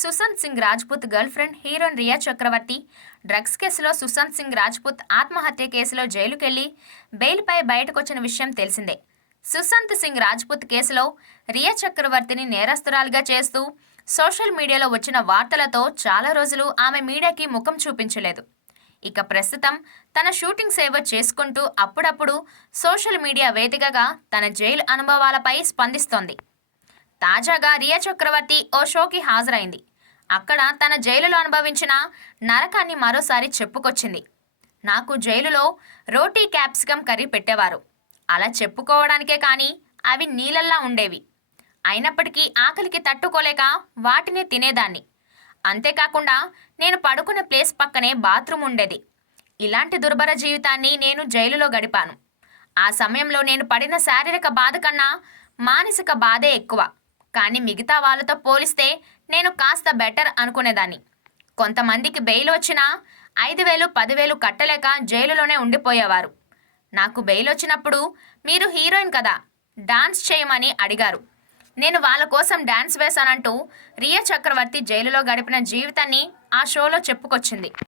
Sushant Singh Rajput girlfriend heroine Rhea Chakraborty drugs కేసులో సుశాంత్ సింగ్ రాజ్పుత్ ఆత్మహత్య కేసులో జైలుకెళ్లి బెయిల్పై బయటకొచ్చిన విషయం తెలిసిందే. సుశాంత్ సింగ్ రాజ్పుత్ కేసులో రియా చక్రవర్తిని నేరస్తురాలిగా చేస్తూ సోషల్ మీడియాలో వచ్చిన వార్తలతో చాలా రోజులు ఆమె మీడియాకి ముఖం చూపించలేదు. ఇక ప్రస్తుతం తన షూటింగ్ సేవ చేసుకుంటూ అప్పుడప్పుడు సోషల్ మీడియా వేదికగా తన జైలు అనుభవాలపై స్పందిస్తోంది. తాజాగా రియా చక్రవర్తి ఓ షోకి హాజరైంది. అక్కడ తన జైలులో అనుభవించిన నరకాన్ని మరోసారి చెప్పుకొచ్చింది. నాకు జైలులో రోటీ క్యాప్సికం కర్రీ పెట్టేవారు. అలా చెప్పుకోవడానికే కానీ అవి నీళ్ళల్లా ఉండేవి. అయినప్పటికీ ఆకలికి తట్టుకోలేక వాటిని తినేదాన్ని. అంతేకాకుండా నేను పడుకునే ప్లేస్ పక్కనే బాత్రూమ్ ఉండేది. ఇలాంటి దుర్భర జీవితాన్ని నేను జైలులో గడిపాను. ఆ సమయంలో నేను పడిన శారీరక బాధ కన్నా మానసిక బాధే ఎక్కువ. కానీ మిగతా వాళ్ళతో పోలిస్తే నేను కాస్త బెటర్ అనుకునేదాన్ని. కొంతమందికి బెయిల్ వచ్చినా 5,000, 10,000 కట్టలేక జైలులోనే ఉండిపోయేవారు. నాకు బెయిల్ వచ్చినప్పుడు మీరు హీరోయిన్ కదా, డాన్స్ చేయమని అడిగారు. నేను వాళ్ళ కోసం డాన్స్ వేశానంటూ రియా చక్రవర్తి జైలులో గడిపిన జీవితాన్ని ఆ షోలో చెప్పుకొచ్చింది.